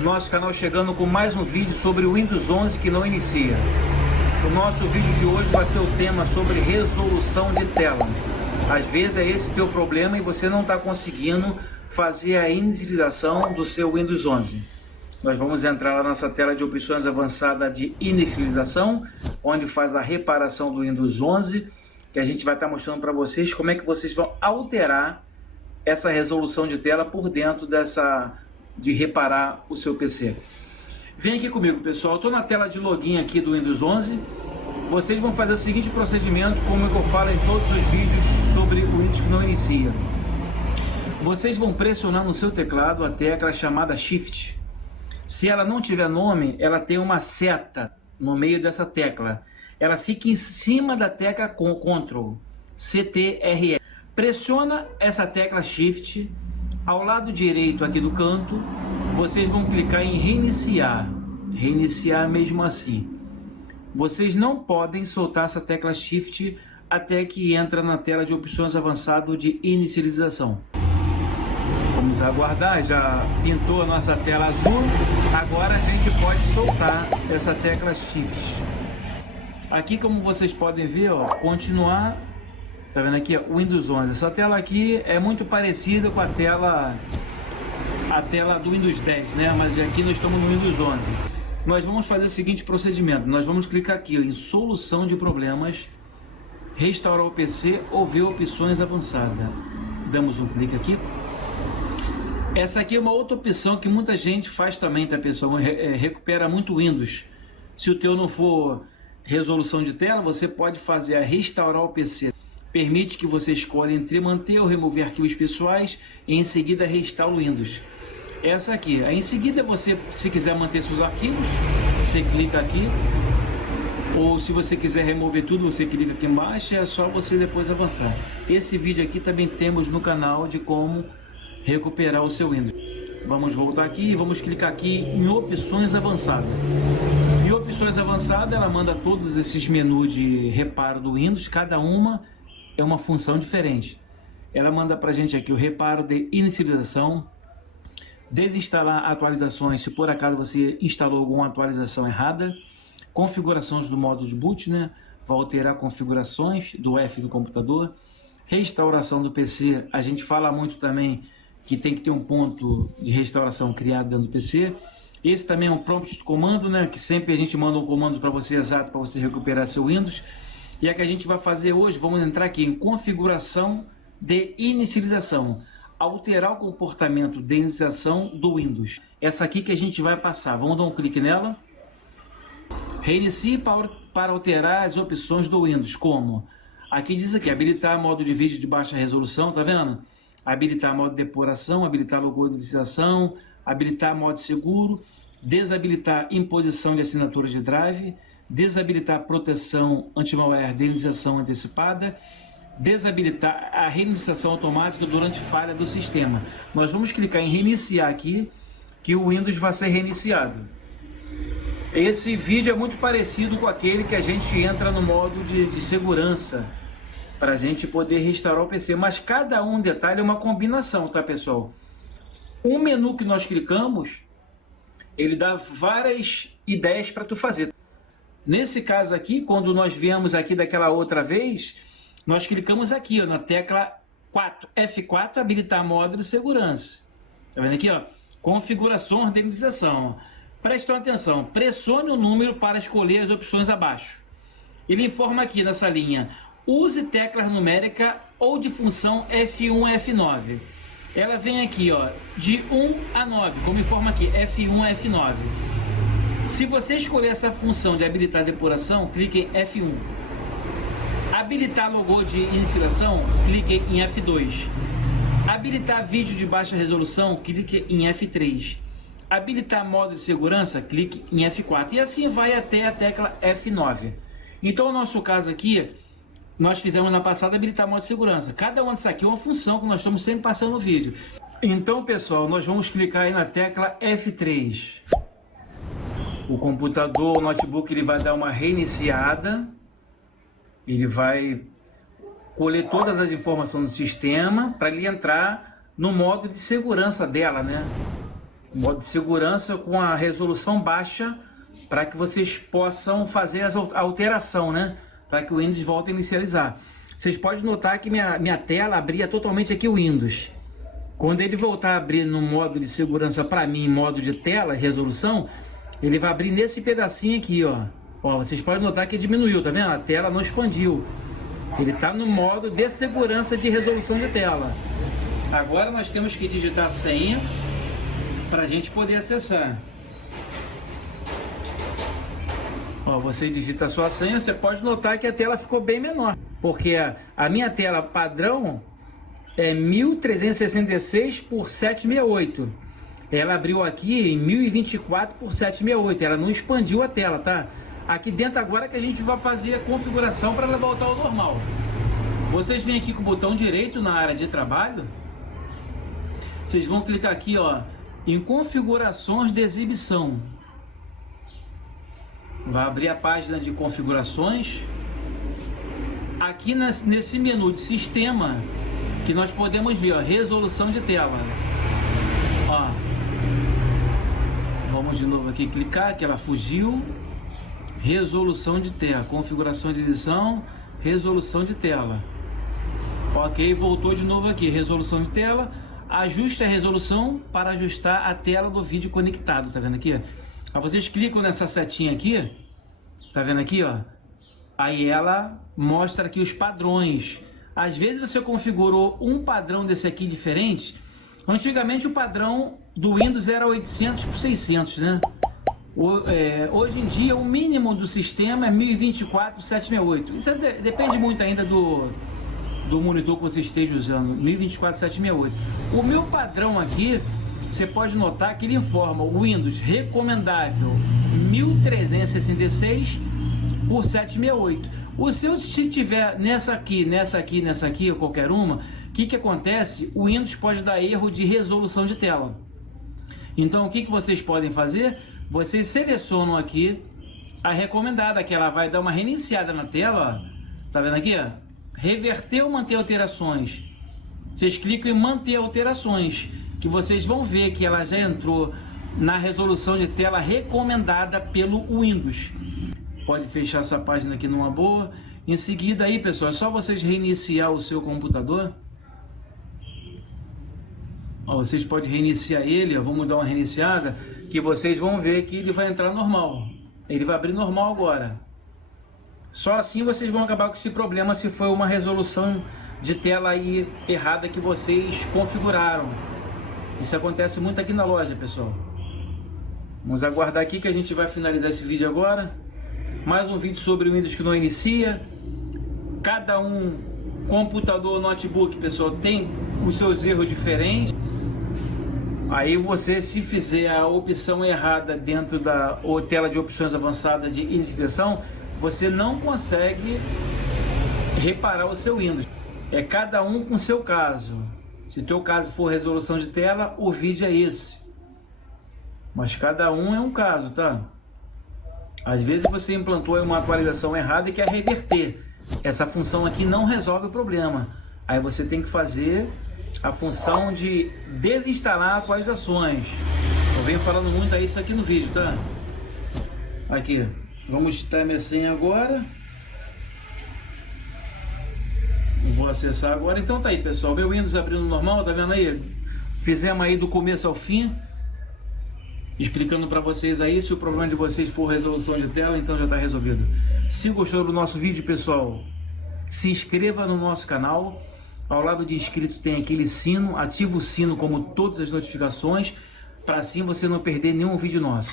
Nosso canal chegando com mais um vídeo sobre o Windows 11 que não inicia. O nosso vídeo de hoje vai ser o tema sobre resolução de tela. Às vezes é esse teu problema e você não está conseguindo fazer a inicialização do seu Windows 11. Nós vamos entrar lá nessa tela de opções avançada de inicialização, onde faz a reparação do Windows 11, que a gente vai estar mostrando para vocês como é que vocês vão alterar essa resolução de tela por dentro de reparar o seu PC. Vem aqui comigo, pessoal. Estou na tela de login aqui do Windows 11. Vocês vão fazer o seguinte procedimento, como eu falo em todos os vídeos sobre o Windows que não inicia. Vocês vão pressionar no seu teclado a tecla chamada Shift. Se ela não tiver nome, ela tem uma seta no meio dessa tecla. Ela fica em cima da tecla com Ctrl, CTRL. Pressiona essa tecla Shift. Ao lado direito aqui do canto, vocês vão clicar em reiniciar. Reiniciar mesmo assim. Vocês não podem soltar essa tecla Shift até que entra na tela de opções avançado de inicialização. Vamos aguardar, já pintou a nossa tela azul. Agora a gente pode soltar essa tecla Shift. Aqui, como vocês podem ver, ó, continuar. Tá vendo aqui, ó, Windows 11. Essa tela aqui é muito parecida com a tela do Windows 10, né? Mas aqui nós estamos no Windows 11. Nós vamos fazer o seguinte procedimento. Nós vamos clicar aqui em solução de problemas, restaurar o PC ou ver opções avançadas. Damos um clique aqui. Essa aqui é uma outra opção que muita gente faz também, tá, pessoal? Recupera muito Windows. Se o teu não for resolução de tela, você pode fazer a restaurar o PC. Permite que você escolha entre manter ou remover arquivos pessoais e em seguida restaurar o Windows. Essa aqui. Aí em seguida você, se quiser manter seus arquivos, você clica aqui. Ou se você quiser remover tudo, você clica aqui embaixo. É só você depois avançar. Esse vídeo aqui também temos no canal de como recuperar o seu Windows. Vamos voltar aqui e vamos clicar aqui em opções avançadas. Em opções avançadas ela manda todos esses menus de reparo do Windows, cada uma é uma função diferente. Ela manda para a gente aqui o reparo de inicialização, desinstalar atualizações se por acaso você instalou alguma atualização errada, configurações do modo de boot, né? Vai alterar configurações do F do computador, restauração do PC. A gente fala muito também que tem que ter um ponto de restauração criado dentro do PC. Esse também é um prompt de comando, né? Que sempre a gente manda um comando para você exato para você recuperar seu Windows. E a que a gente vai fazer hoje, vamos entrar aqui em configuração de inicialização, alterar o comportamento de inicialização do Windows. Essa aqui que a gente vai passar, vamos dar um clique nela. Reinicie para alterar as opções do Windows, como? Aqui diz aqui, habilitar modo de vídeo de baixa resolução, tá vendo? Habilitar modo de depuração, habilitar logo de inicialização, habilitar modo seguro, desabilitar imposição de assinatura de drive, desabilitar proteção anti-malware de inicialização antecipada, desabilitar a reiniciação automática durante falha do sistema. Nós vamos clicar em reiniciar aqui, que o Windows vai ser reiniciado. Esse vídeo é muito parecido com aquele que a gente entra no modo de segurança, para a gente poder restaurar o PC, mas cada um detalhe é uma combinação, tá, pessoal? Um menu que nós clicamos, ele dá várias ideias para tu fazer. Nesse caso aqui, quando nós viemos aqui daquela outra vez, nós clicamos aqui, ó, na tecla 4, F4, habilitar modo de segurança. Tá vendo aqui, ó? Configuração de inicialização. Prestem atenção, pressione o número para escolher as opções abaixo. Ele informa aqui nessa linha, use teclas numérica ou de função F1 a F9. Ela vem aqui, ó, de 1 a 9, como informa aqui, F1 a F9. Se você escolher essa função de habilitar depuração, clique em F1. Habilitar logo de inicialização, clique em F2. Habilitar vídeo de baixa resolução, clique em F3. Habilitar modo de segurança, clique em F4. E assim vai até a tecla F9. Então, no nosso caso aqui, nós fizemos na passada habilitar modo de segurança. Cada uma dessas aqui é uma função que nós estamos sempre passando no vídeo. Então, pessoal, nós vamos clicar aí na tecla F3. O computador, o notebook, ele vai dar uma reiniciada. Ele vai colher todas as informações do sistema para ele entrar no modo de segurança dela, né? modo de segurança com a resolução baixa, para que vocês possam fazer a alteração, né? Para que o Windows volte a inicializar. Vocês podem notar que minha tela abria totalmente aqui o Windows. Quando ele voltar a abrir no modo de segurança para mim, em modo de tela, resolução, ele vai abrir nesse pedacinho aqui, ó. Ó, vocês podem notar que diminuiu, tá vendo? A tela não expandiu. Ele está no modo de segurança de resolução de tela. Agora nós temos que digitar a senha para a gente poder acessar. Ó, você digita a sua senha, você pode notar que a tela ficou bem menor, porque a minha tela padrão é 1366 por 768. Ela abriu aqui em 1024 por 768. Ela não expandiu a tela, tá? Aqui dentro agora que a gente vai fazer a configuração para ela voltar ao normal. Vocês vêm aqui com o botão direito na área de trabalho. Vocês vão clicar aqui, ó, em configurações de exibição. Vai abrir a página de configurações. Aqui nesse menu de sistema, que nós podemos ver, ó, resolução de tela. Ó, vamos de novo aqui clicar, que ela fugiu. Resolução de tela, configuração de edição, resolução de tela. Ok, voltou de novo aqui, resolução de tela. Ajuste a resolução para ajustar a tela do vídeo conectado, tá vendo aqui? Aí vocês clicam nessa setinha aqui, tá vendo aqui, ó? Aí ela mostra aqui os padrões. Às vezes você configurou um padrão desse aqui diferente. Antigamente o padrão do Windows era 800 por 600, né? Hoje em dia o mínimo do sistema é 1024 por 768. Isso depende muito ainda do monitor que você esteja usando, 1024 por 768. O meu padrão aqui, você pode notar que ele informa o Windows recomendável 1366 por 768. O seu, se tiver nessa aqui ou qualquer uma, o que acontece? O Windows pode dar erro de resolução de tela. Então o que vocês podem fazer? Vocês selecionam aqui a recomendada, que ela vai dar uma reiniciada na tela, ó. Tá vendo aqui, ó? Reverter ou manter alterações. Vocês clicam em manter alterações, que vocês vão ver que ela já entrou na resolução de tela recomendada pelo Windows. Pode fechar essa página aqui numa boa. Em seguida aí, pessoal, é só vocês reiniciar o seu computador. Ó, vocês podem reiniciar ele, ó, vamos dar uma reiniciada, que vocês vão ver que ele vai entrar normal. Ele vai abrir normal agora. Só assim vocês vão acabar com esse problema se for uma resolução de tela aí errada que vocês configuraram. Isso acontece muito aqui na loja, pessoal. Vamos aguardar aqui que a gente vai finalizar esse vídeo agora. Mais um vídeo sobre o Windows que não inicia. Cada computador, notebook, pessoal, tem os seus erros diferentes. Aí você, se fizer a opção errada dentro da tela de opções avançadas de inicialização, você não consegue reparar o seu Windows. É cada um com seu caso. Se o teu caso for resolução de tela, o vídeo é esse. Mas cada um é um caso, tá? Às vezes você implantou uma atualização errada e quer reverter. Essa função aqui não resolve o problema. Aí você tem que fazer a função de desinstalar atualizações. Eu venho falando muito aí isso aqui no vídeo, tá? Aqui, vamos digitar minha senha agora. Vou acessar agora. Então tá aí, pessoal, meu Windows abrindo normal, tá vendo aí? Fizemos aí do começo ao fim, explicando para vocês aí. Se o problema de vocês for resolução de tela, então já está resolvido. Se gostou do nosso vídeo, pessoal, se inscreva no nosso canal. Ao lado de inscrito tem aquele sino, ativa o sino como todas as notificações, para assim você não perder nenhum vídeo nosso.